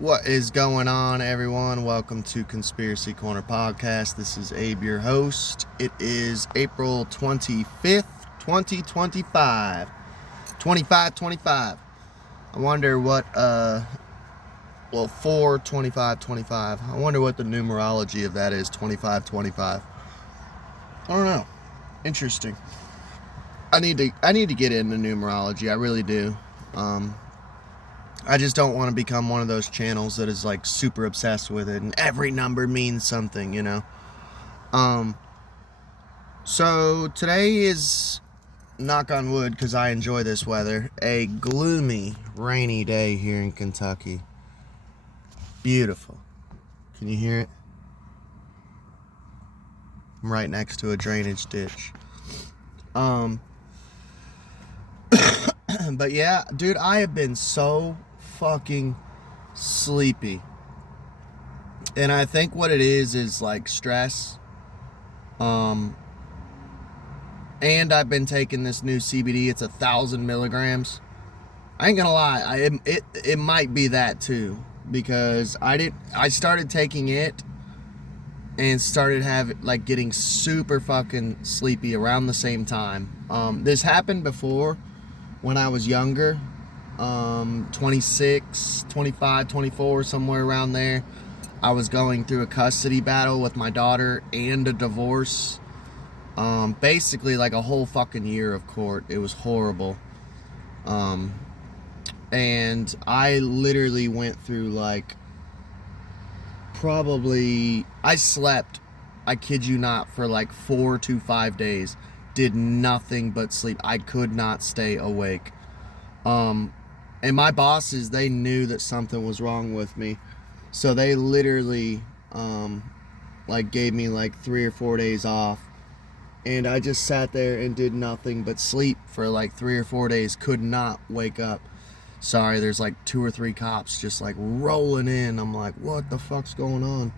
What is going on, everyone? Welcome to Conspiracy Corner Podcast. This is Abe, your host. It is April 25th, 2025. 25. I wonder what, 4/25/25. I wonder what the numerology of that is, 25/25. I don't know. Interesting. I need to get into numerology. I really do. I just don't want to become one of those channels that is like super obsessed with it and every number means something, you know. So today is, knock on wood, because I enjoy this weather, a gloomy, rainy day here in Kentucky. Beautiful. Can you hear it? I'm right next to a drainage ditch. But yeah, dude, I have been so fucking sleepy. And I think what it is like stress. And I've been taking this new CBD. It's 1,000 milligrams. I ain't gonna lie, it might be that too, because I started taking it and started getting super fucking sleepy around the same time. This happened before when I was younger, 26, 25, 24, somewhere around there. I was going through a custody battle with my daughter and a divorce. Basically like a whole fucking year of court. It was horrible. And I literally went through I slept, I kid you not, for like 4 to 5 days. Did nothing but sleep. I could not stay awake. And my bosses, they knew that something was wrong with me. So they literally, gave me 3 or 4 days off. And I just sat there and did nothing but sleep for 3 or 4 days. Could not wake up. Sorry, there's 2 or 3 cops just rolling in. I'm like, what the fuck's going on?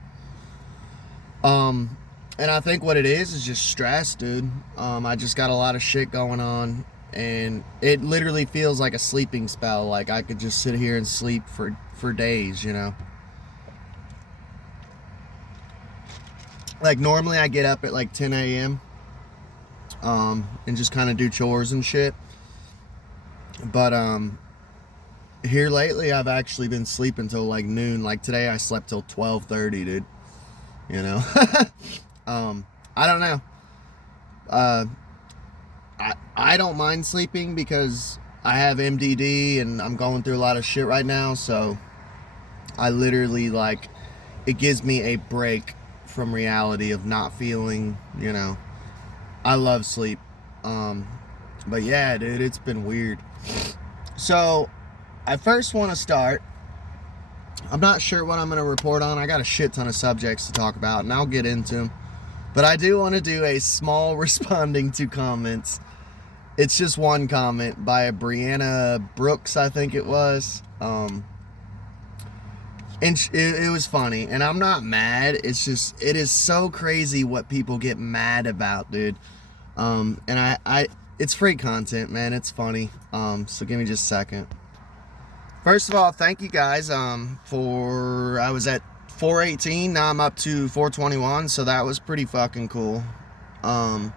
And I think what it is just stress, dude. I just got a lot of shit going on, and it literally feels like a sleeping spell. Like I could just sit here and sleep for days, you know. Like normally I get up at 10 a.m. And just kind of do chores and shit. But here lately I've actually been sleeping till noon. Like today I slept till 12:30, dude. You know. I don't know. I don't mind sleeping because I have MDD and I'm going through a lot of shit right now, so I literally it gives me a break from reality of not feeling, you know. I love sleep. But yeah, dude, it's been weird. So I first want to start, I'm not sure what I'm going to report on. I got a shit ton of subjects to talk about, and I'll get into them. But I do want to do a small responding to comments. It's just one comment by a Brianna Brooks, I think it was. And it was funny. And I'm not mad. It's just, it is so crazy what people get mad about, dude. And it's free content, man. It's funny. So give me just a second. First of all, thank you guys. I was at 418, now I'm up to 421, so that was pretty fucking cool. I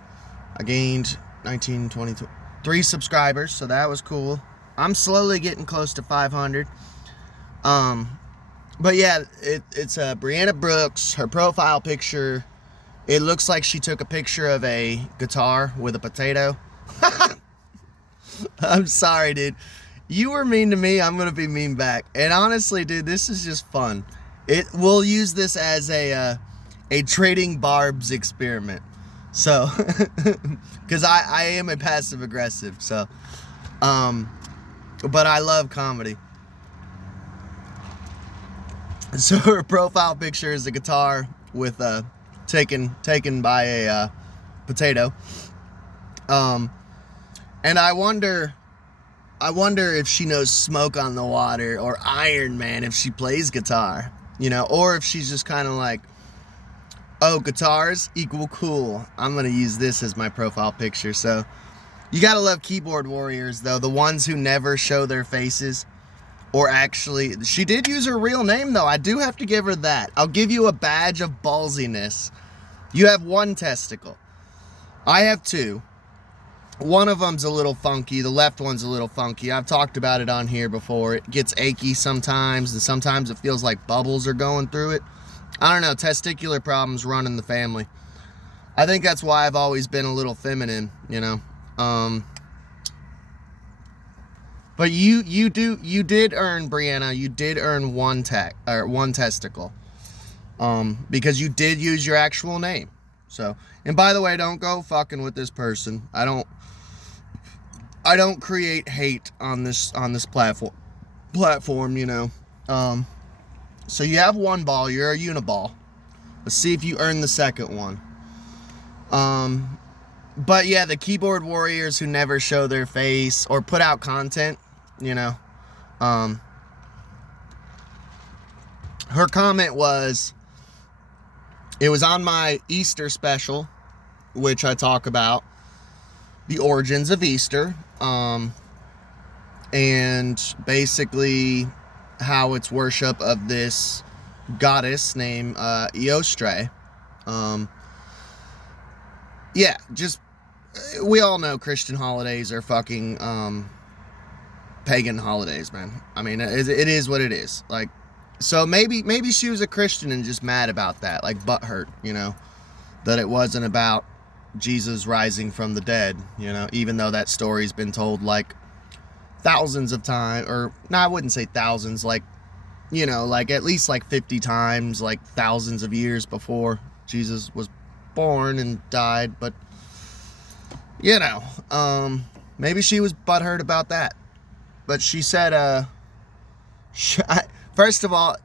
gained 3 subscribers, so that was cool. I'm slowly getting close to 500. But yeah, it's Brianna Brooks. Her profile picture, it looks like she took a picture of a guitar with a potato. I'm sorry, dude. You were mean to me, I'm gonna be mean back. And honestly, dude, this is just fun. We'll use this as a trading barbs experiment. So, because I am a passive aggressive. So, but I love comedy. So her profile picture is a guitar with taken by a potato. And I wonder if she knows Smoke on the Water or Iron Man if she plays guitar. You know, or if she's just kind of like, oh, guitars equal cool. I'm going to use this as my profile picture. So you got to love keyboard warriors, though. The ones who never show their faces. Or actually, she did use her real name, though. I do have to give her that. I'll give you a badge of ballsiness. You have one testicle. I have two. One of them's a little funky. The left one's a little funky. I've talked about it on here before. It gets achy sometimes, and sometimes it feels like bubbles are going through it. I don't know. Testicular problems run in the family. I think that's why I've always been a little feminine, you know. But you did earn, Brianna, you did earn one testicle. Because you did use your actual name. So, and by the way, don't go fucking with this person. I don't create hate on this platform, you know. So you have one ball, you're a uniball. Let's see if you earn the second one. But yeah, the keyboard warriors who never show their face or put out content, you know. Her comment was, it was on my Easter special, which I talk about the origins of Easter, and basically how it's worship of this goddess named Eostre. Yeah, just, we all know Christian holidays are fucking pagan holidays, man. I mean, it is what it is. Like, so maybe she was a Christian and just mad about that, like butthurt, you know, that it wasn't about Jesus rising from the dead, you know, even though that story's been told like thousands of times, or no, I wouldn't say thousands, like, you know, like at least like 50 times, like thousands of years before Jesus was born and died. But, you know, maybe she was butthurt about that. But she said, first of all,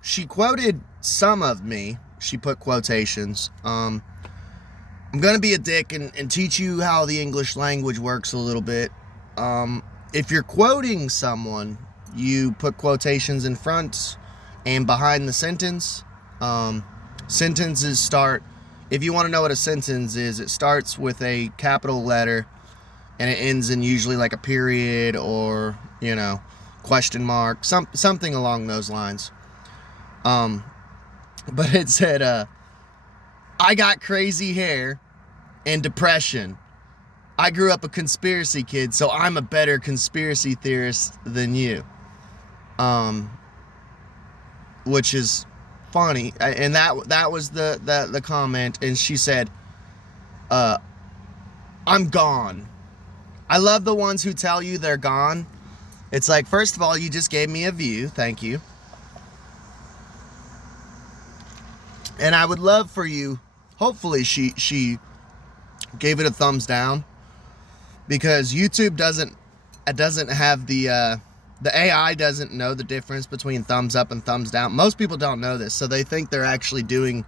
she quoted some of me. She put quotations. I'm going to be a dick and teach you how the English language works a little bit. If you're quoting someone, you put quotations in front and behind the sentence. Sentences start, if you want to know what a sentence is, it starts with a capital letter and it ends in usually like a period or, you know, question mark, something along those lines. But it said, I got crazy hair and depression. I grew up a conspiracy kid, so I'm a better conspiracy theorist than you. Which is funny. And that was the comment. And she said, I'm gone. I love the ones who tell you they're gone. It's like, first of all, you just gave me a view. Thank you. And I would love for you, hopefully she gave it a thumbs down, because YouTube doesn't have the AI doesn't know the difference between thumbs up and thumbs down. Most people don't know this, so they think they're actually doing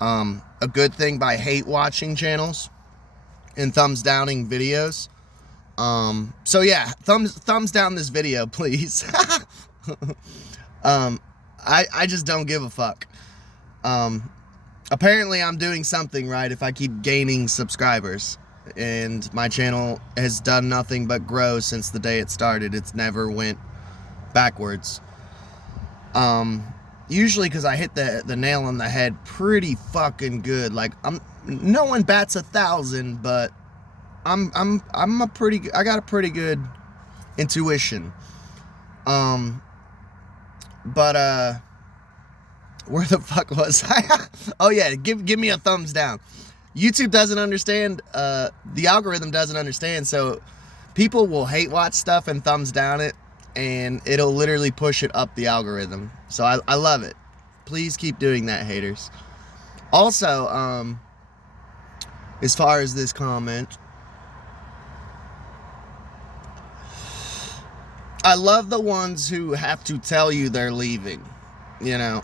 a good thing by hate watching channels and thumbs downing videos. So yeah, thumbs down this video, please. I just don't give a fuck. Apparently I'm doing something right if I keep gaining subscribers, and my channel has done nothing but grow since the day it started. It's never went backwards. Usually because I hit the nail on the head pretty fucking good. Like, no one bats 1,000, but I got a pretty good intuition. But where the fuck was I? Oh yeah, give me a thumbs down. YouTube doesn't understand, the algorithm doesn't understand, so people will hate watch stuff and thumbs down it, and it'll literally push it up the algorithm. So I love it. Please keep doing that, haters. Also, as far as this comment, I love the ones who have to tell you they're leaving, you know.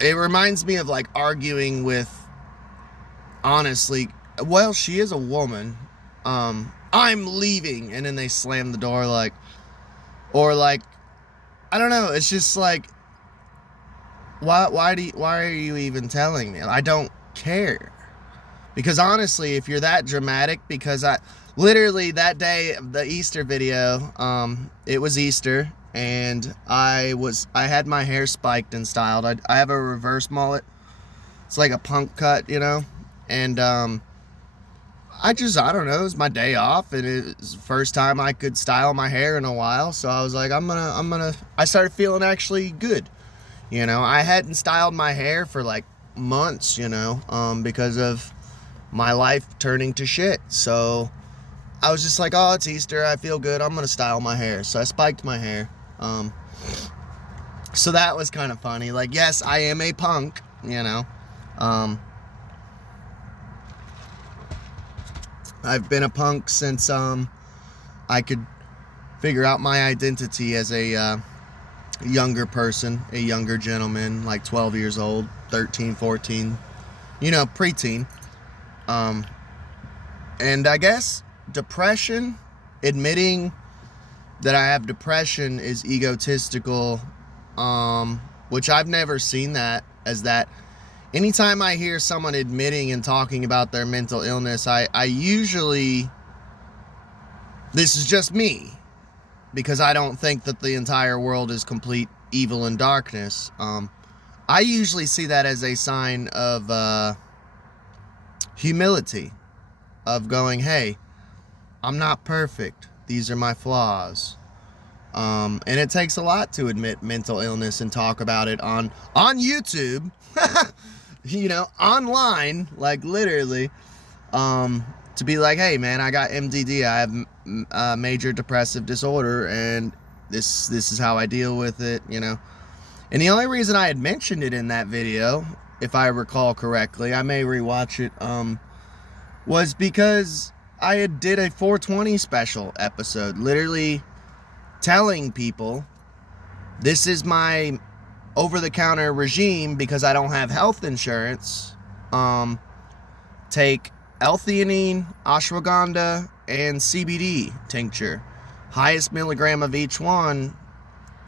It reminds me of like arguing with, honestly, well, she is a woman, I'm leaving, and then they slam the door, like, or like, I don't know, it's just like, why are you even telling me? I don't care. Because honestly, if you're that dramatic, because I literally that day, the Easter video, it was Easter, and I had my hair spiked and styled. I have a reverse mullet. It's like a punk cut, you know, and I don't know, it was my day off, and it was the first time I could style my hair in a while, so I was like, I started feeling actually good, you know. I hadn't styled my hair for like months, you know, because of my life turning to shit, so I was just like, oh, it's Easter, I feel good, I'm gonna style my hair, so I spiked my hair, so that was kind of funny. Like, yes, I am a punk, you know, I've been a punk since I could figure out my identity as a younger person, a younger gentleman, like 12 years old, 13, 14, you know, preteen. And I guess depression, admitting that I have depression is egotistical, which I've never seen that as that. Anytime I hear someone admitting and talking about their mental illness, I usually, this is just me, because I don't think that the entire world is complete evil and darkness. I usually see that as a sign of humility, of going, hey, I'm not perfect. These are my flaws. And it takes a lot to admit mental illness and talk about it on YouTube. You know, online, like literally, to be like, hey man, I got MDD, I have major depressive disorder, and this is how I deal with it, you know. And the only reason I had mentioned it in that video, if I recall correctly, I may rewatch it, was because I had did a 420 special episode, literally telling people, this is my over-the-counter regime because I don't have health insurance. Take L-theanine, ashwagandha, and CBD tincture. Highest milligram of each one.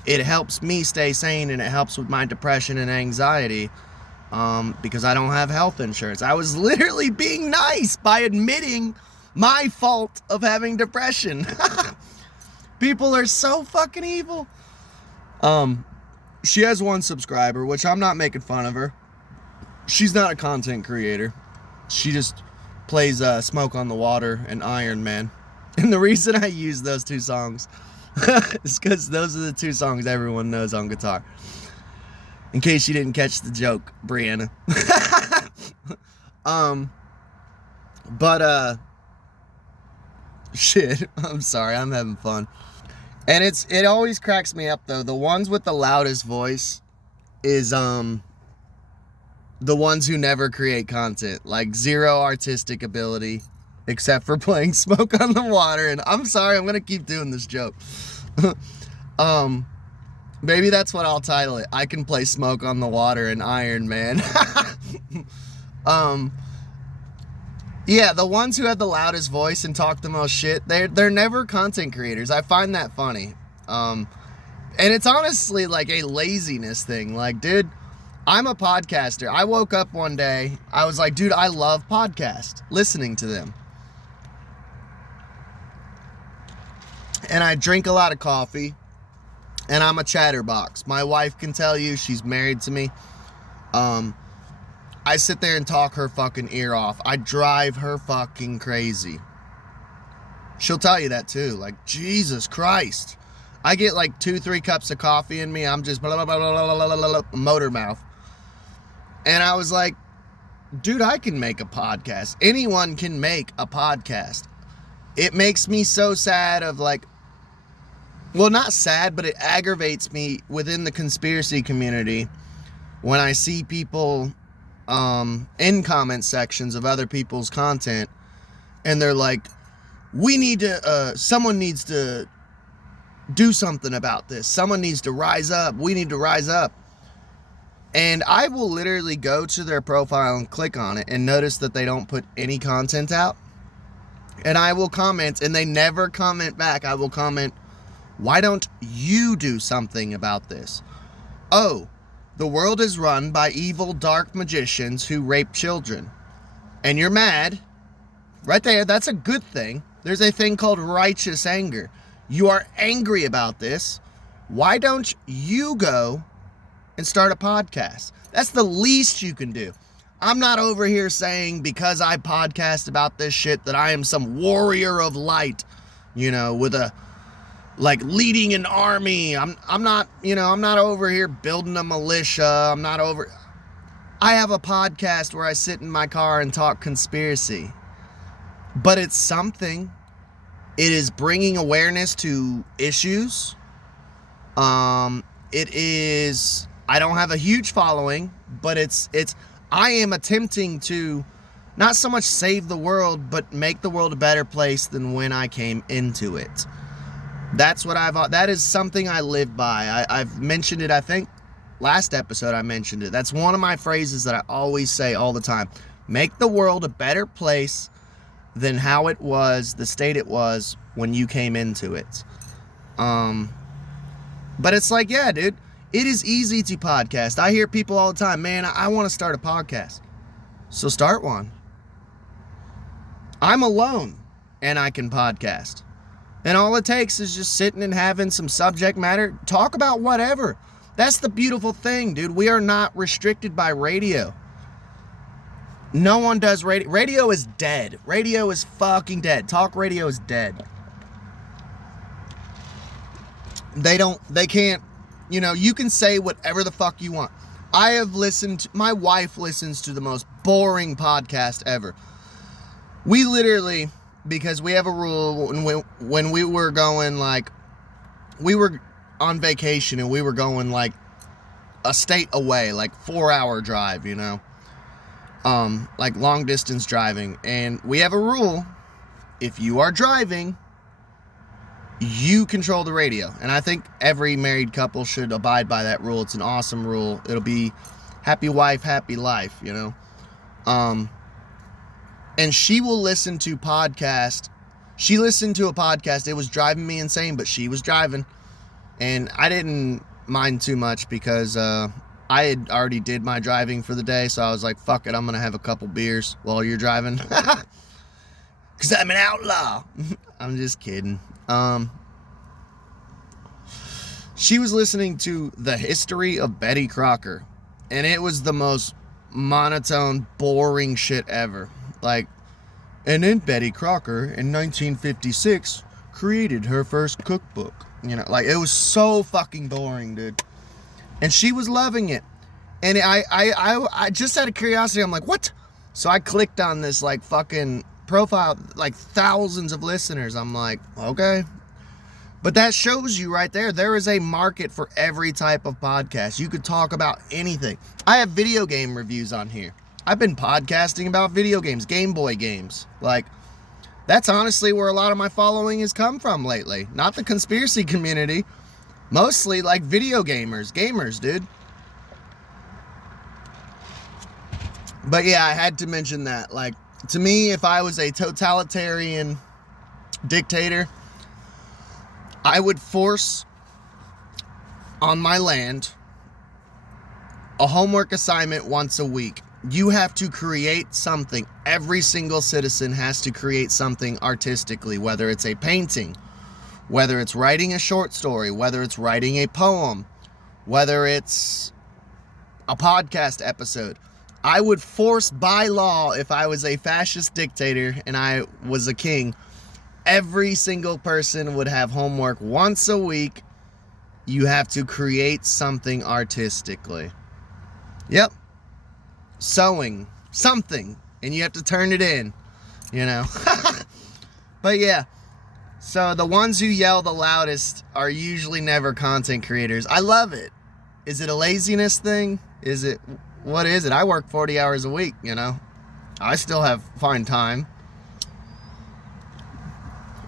It helps me stay sane, and it helps with my depression and anxiety, because I don't have health insurance. I was literally being nice by admitting my fault of having depression. People are so fucking evil. She has one subscriber, which I'm not making fun of her. She's not a content creator. She just plays Smoke on the Water and Iron Man. And the reason I use those two songs is because those are the two songs everyone knows on guitar. In case you didn't catch the joke, Brianna. Shit, I'm sorry, I'm having fun. And it always cracks me up though. The ones with the loudest voice is the ones who never create content. Like zero artistic ability except for playing Smoke on the Water. And I'm sorry, I'm gonna keep doing this joke. Maybe that's what I'll title it. I can play Smoke on the Water and Iron Man. Yeah, the ones who have the loudest voice and talk the most shit, they're never content creators. I find that funny. And it's honestly like a laziness thing. Like, dude, I'm a podcaster. I woke up one day, I was like, dude, I love podcasts, listening to them. And I drink a lot of coffee, and I'm a chatterbox. My wife can tell you, she's married to me. I sit there and talk her fucking ear off. I drive her fucking crazy. She'll tell you that too. Like, Jesus Christ. I get like 2-3 cups of coffee in me. I'm just blah, blah, blah, blah, blah, blah, blah, motor mouth. And I was like, dude, I can make a podcast. Anyone can make a podcast. It makes me so sad of like, well, not sad, but it aggravates me within the conspiracy community when I see people in comment sections of other people's content, and they're like, we need to, someone needs to do something about this. Someone needs to rise up. We need to rise up. And I will literally go to their profile and click on it and notice that they don't put any content out. And I will comment, and they never comment back. I will comment, why don't you do something about this? Oh, the world is run by evil, dark magicians who rape children. And you're mad. Right there, that's a good thing. There's a thing called righteous anger. You are angry about this. Why don't you go and start a podcast? That's the least you can do. I'm not over here saying because I podcast about this shit that I am some warrior of light, with a like leading an army. I'm not over here building a militia. I have a podcast where I sit in my car and talk conspiracy. But it's something. It is bringing awareness to issues. It is, I don't have a huge following, but I am attempting to not so much save the world, but make the world a better place than when I came into it. That is something I live by. I've mentioned it, I think last episode I mentioned it. That's one of my phrases that I always say all the time. Make the world a better place than how it was, the state it was when you came into it. But it's like, yeah, dude, it is easy to podcast. I hear people all the time, man, I want to start a podcast. So start one. I'm alone and I can podcast. And all it takes is just sitting and having some subject matter. Talk about whatever. That's the beautiful thing, dude. We are not restricted by radio. No one does radio. Radio is dead. Radio is fucking dead. Talk radio is dead. They can't, you can say whatever the fuck you want. My wife listens to the most boring podcast ever. We literally, because we have a rule, when we were going, we were on vacation and we were going, a state away, 4-hour drive, long distance driving. And we have a rule, if you are driving, you control the radio. And I think every married couple should abide by that rule. It's an awesome rule. It'll be happy wife, happy life, and she will listen to podcast. She listened to a podcast. It was driving me insane, but she was driving. And I didn't mind too much because I had already did my driving for the day. So I was like, fuck it, I'm going to have a couple beers while you're driving. Because I'm an outlaw. I'm just kidding. She was listening to The History of Betty Crocker. And it was the most monotone, boring shit ever. And then Betty Crocker in 1956 created her first cookbook. It was so fucking boring, dude. And she was loving it. And I just out of curiosity, I'm like, what? So I clicked on this fucking profile, thousands of listeners. I'm like, okay. But that shows you right there, there is a market for every type of podcast. You could talk about anything. I have video game reviews on here. I've been podcasting about video games, Game Boy games. That's honestly where a lot of my following has come from lately. Not the conspiracy community. Mostly video gamers, dude. But yeah, I had to mention that. To me, if I was a totalitarian dictator, I would force on my land a homework assignment once a week. You have to create something. Every single citizen has to create something artistically, whether it's a painting, whether it's writing a short story, whether it's writing a poem, whether it's a podcast episode. I would force by law, if I was a fascist dictator and I was a king, every single person would have homework once a week. You have to create something artistically. Yep. Sewing. Something. And you have to turn it in. But yeah. So the ones who yell the loudest are usually never content creators. I love it. Is it a laziness thing? What is it? I work 40 hours a week, I still find time.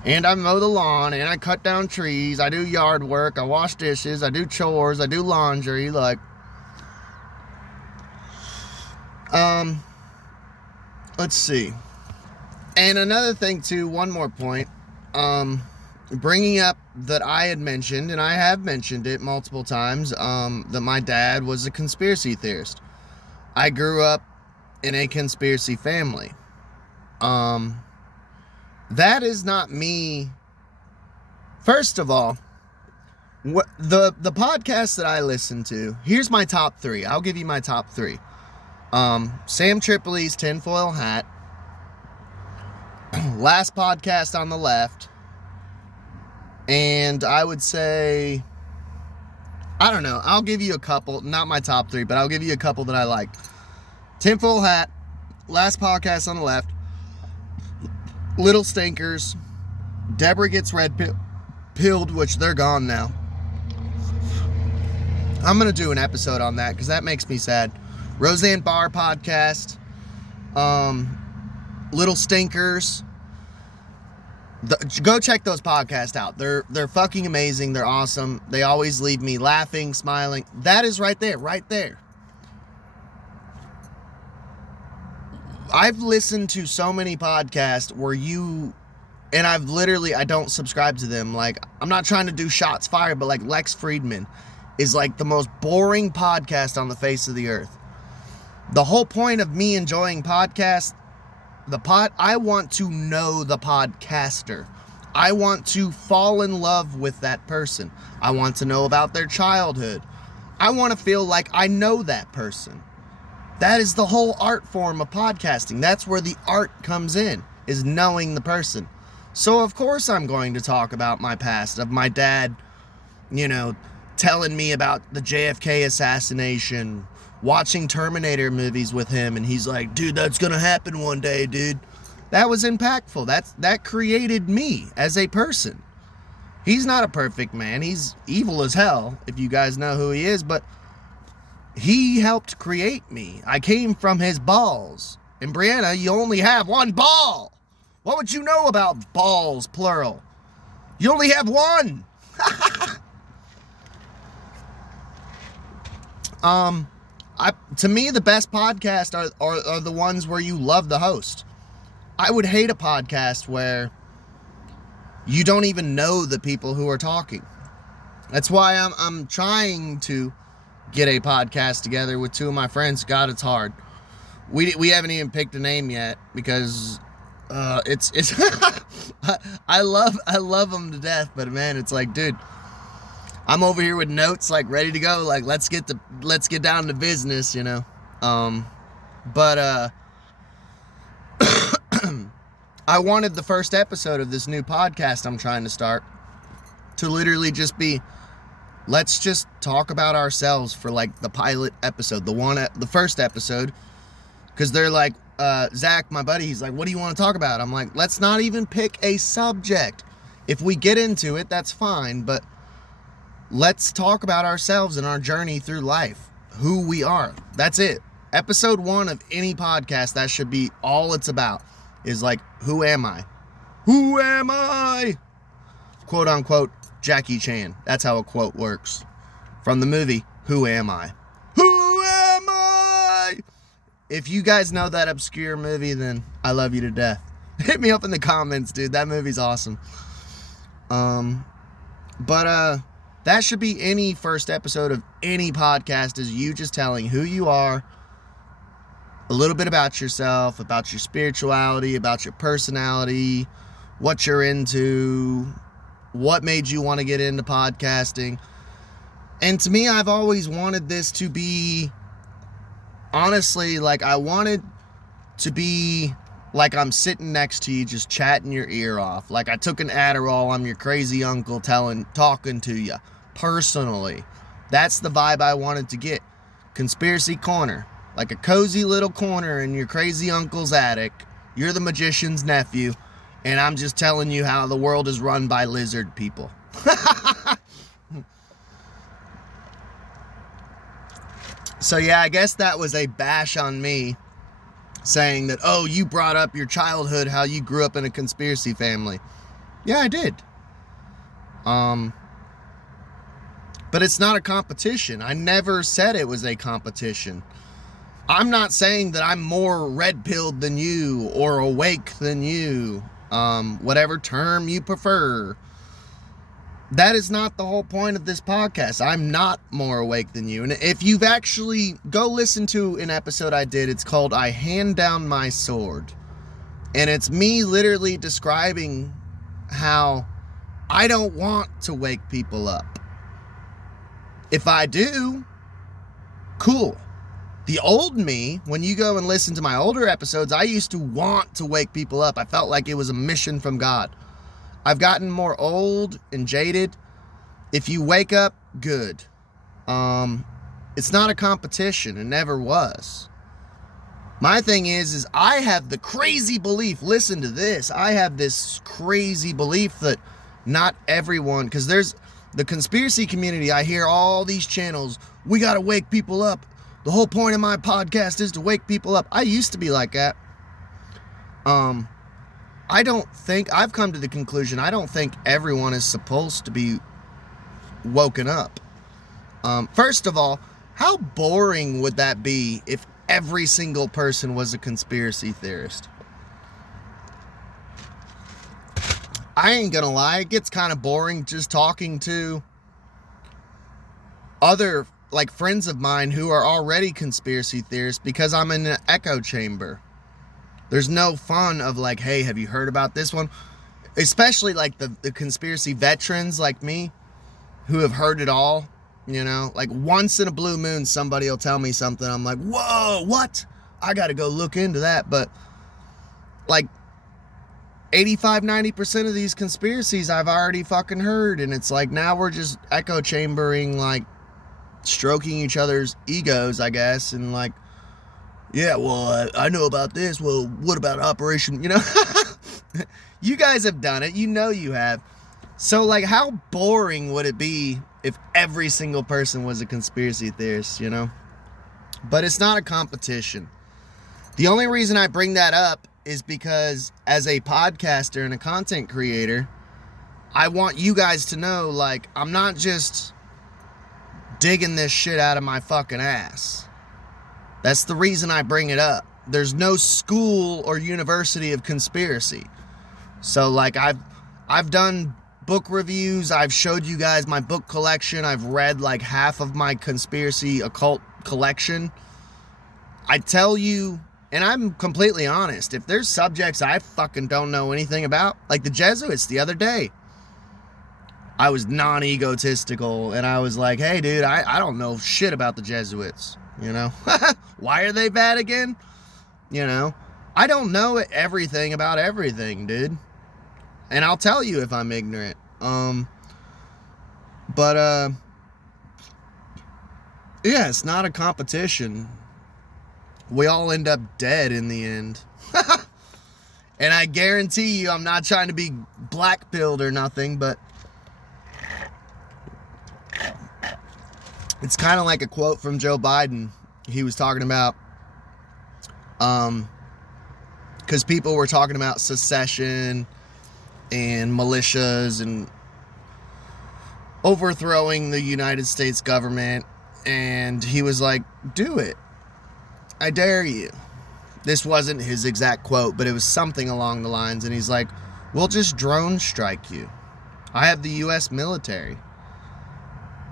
And I mow the lawn, and I cut down trees, I do yard work, I wash dishes, I do chores, I do laundry, let's see. And another thing too, one more point, bringing up that I had mentioned, and I have mentioned it multiple times, that my dad was a conspiracy theorist. I grew up in a conspiracy family. That is not me. First of all, The podcast that I listen to, here's my top 3. I'll give you my top 3. Sam Tripoli's Tinfoil Hat, Last Podcast on the Left, and I would say, I don't know, I'll give you a couple, not my top 3, but I'll give you a couple that I like. Tinfoil Hat, Last Podcast on the Left, Little Stinkers, Deborah Gets Red-Pilled, which they're gone now. I'm going to do an episode on that because that makes me sad. Roseanne Barr podcast. Little Stinkers. Go check those podcasts out. They're fucking amazing. They're awesome. They always leave me laughing, smiling. That is right there. Right there. I've listened to so many podcasts where and I don't subscribe to them. Like, I'm not trying to do shots fired, but like Lex Friedman is like the most boring podcast on the face of the earth. The whole point of me enjoying podcasts, I want to know the podcaster. I want to fall in love with that person. I want to know about their childhood. I want to feel like I know that person. That is the whole art form of podcasting. That's where the art comes in, is knowing the person. So of course I'm going to talk about my past, of my dad, telling me about the JFK assassination, watching Terminator movies with him, and he's like, dude, that's gonna happen one day, dude. That was impactful. That created me as a person. He's not a perfect man. He's evil as hell, if you guys know who he is, but he helped create me. I came from his balls. And Brianna, you only have one ball. What would you know about balls, plural? You only have one. To me, the best podcasts are the ones where you love the host. I would hate a podcast where you don't even know the people who are talking. That's why I'm trying to get a podcast together with 2 of my friends. God, it's hard. We haven't even picked a name yet because it's I love them to death, but man, it's like, dude, I'm over here with notes like ready to go, like let's get down to business, but I wanted the first episode of this new podcast I'm trying to start to literally just be, let's just talk about ourselves for like the pilot episode, the first episode, because they're like, Zach, my buddy, he's like, what do you want to talk about? I'm like, let's not even pick a subject. If we get into it, that's fine, but let's talk about ourselves and our journey through life, who we are. That's it. Episode 1 of any podcast, that should be all it's about, is like, who am I? Who am I? Quote unquote, Jackie Chan. That's how a quote works. From the movie, Who Am I? Who am I? If you guys know that obscure movie, then I love you to death. Hit me up in the comments, dude. That movie's awesome. But that should be any first episode of any podcast, is you just telling who you are, a little bit about yourself, about your spirituality, about your personality, what you're into, what made you want to get into podcasting. And to me, I've always wanted this to be, honestly, like I wanted to be like I'm sitting next to you just chatting your ear off. Like I took an Adderall, I'm your crazy uncle talking to you personally. That's the vibe I wanted to get. Conspiracy Corner. Like a cozy little corner in your crazy uncle's attic. You're the magician's nephew, and I'm just telling you how the world is run by lizard people. So yeah, I guess that was a bash on me, saying that, oh, you brought up your childhood, how you grew up in a conspiracy family. Yeah, I did. But it's not a competition. I never said it was a competition. I'm not saying that I'm more red-pilled than you or awake than you, whatever term you prefer. That is not the whole point of this podcast. I'm not more awake than you. And if you've actually, go listen to an episode I did. It's called I Hand Down My Sword. And it's me literally describing how I don't want to wake people up. If I do, cool. The old me, when you go and listen to my older episodes, I used to want to wake people up. I felt like it was a mission from God. I've gotten more old and jaded. If you wake up, good. It's not a competition. It never was. My thing is I have the crazy belief, listen to this, I have this crazy belief that not everyone, because there's the conspiracy community, I hear all these channels, we got to wake people up. The whole point of my podcast is to wake people up. I used to be like that. I don't think, I've come to the conclusion, I don't think everyone is supposed to be woken up. First of all, how boring would that be if every single person was a conspiracy theorist? I ain't gonna lie, it gets kind of boring just talking to other, like, friends of mine who are already conspiracy theorists because I'm in an echo chamber. There's no fun of like, hey, have you heard about this one? Especially like the conspiracy veterans like me who have heard it all. You know, like once in a blue moon, somebody will tell me something. I'm like, whoa, what? I got to go look into that. But like 85-90% of these conspiracies I've already fucking heard. And it's like now we're just echo chambering, like stroking each other's egos, I guess. And like, yeah, well, I know about this. Well, what about Operation? You know, you guys have done it. You know you have. So like how boring would it be if every single person was a conspiracy theorist, you know? But it's not a competition. The only reason I bring that up is because as a podcaster and a content creator, I want you guys to know, like, I'm not just digging this shit out of my fucking ass. That's the reason I bring it up. There's no school or university of conspiracy. So like I've done book reviews, I've showed you guys my book collection, I've read like half of my conspiracy occult collection. I tell you, and I'm completely honest, if there's subjects I fucking don't know anything about, like the Jesuits the other day, I was non-egotistical and I was like, hey dude, I don't know shit about the Jesuits, you know? Why are they bad again? You know? I don't know everything about everything, dude. And I'll tell you if I'm ignorant. Yeah, it's not a competition. We all end up dead in the end. And I guarantee you, I'm not trying to be black-pilled or nothing, but it's kind of like a quote from Joe Biden. He was talking about, because people were talking about secession and militias and overthrowing the United States government, and he was like, do it. I dare you. This wasn't his exact quote, but it was something along the lines, and he's like, we'll just drone strike you. I have the U.S. military.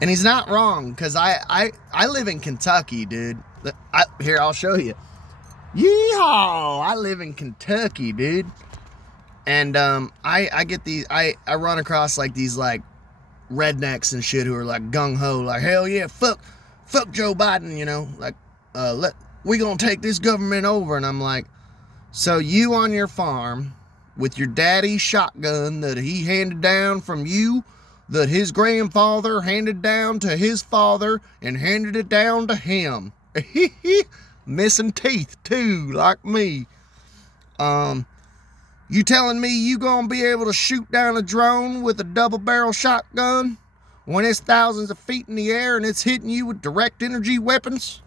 And he's not wrong, because I live in Kentucky, dude. Here, I'll show you. Yeehaw! I live in Kentucky, dude. And I get these, I run across like these like rednecks and shit who are like gung-ho, like, hell yeah, fuck Joe Biden, you know, like, we gonna take this government over. And I'm like, so you on your farm with your daddy's shotgun that he handed down from you, that his grandfather handed down to his father and handed it down to him. Missing teeth too, like me. You telling me you gonna be able to shoot down a drone with a double barrel shotgun when it's thousands of feet in the air and it's hitting you with direct energy weapons?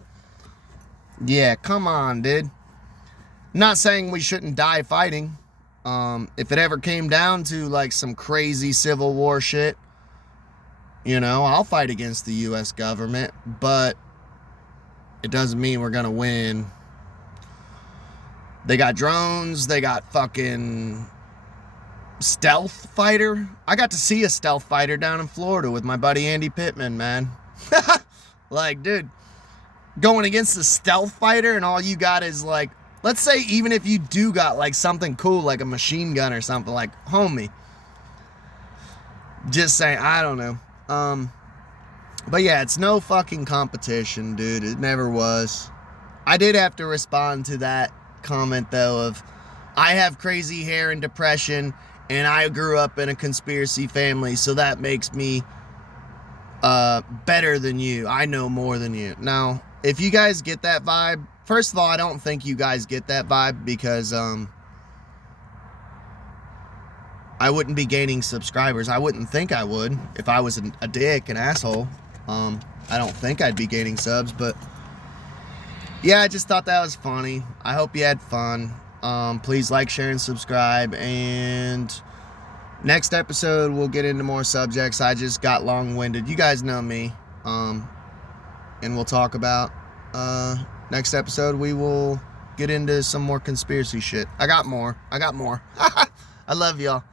Yeah, come on, dude. Not saying we shouldn't die fighting. If it ever came down to like some crazy Civil War shit, you know, I'll fight against the U.S. government, but it doesn't mean we're gonna win. They got drones, they got fucking stealth fighter. I got to see a stealth fighter down in Florida with my buddy Andy Pittman, man. Like, dude, going against a stealth fighter and all you got is like, let's say even if you do got like something cool like a machine gun or something, like, homie. Just saying, I don't know. But yeah, it's no fucking competition, dude. It never was. I did have to respond to that comment, though, of I have crazy hair and depression, and I grew up in a conspiracy family, so that makes me better than you. I know more than you. Now, if you guys get that vibe, first of all, I don't think you guys get that vibe because I wouldn't be gaining subscribers. I wouldn't think I would if I was a dick, an asshole. I don't think I'd be gaining subs, but yeah, I just thought that was funny. I hope you had fun. Please like, share, and subscribe. And next episode, we'll get into more subjects. I just got long-winded. You guys know me. And we'll talk about next episode. We will get into some more conspiracy shit. I got more. I love y'all.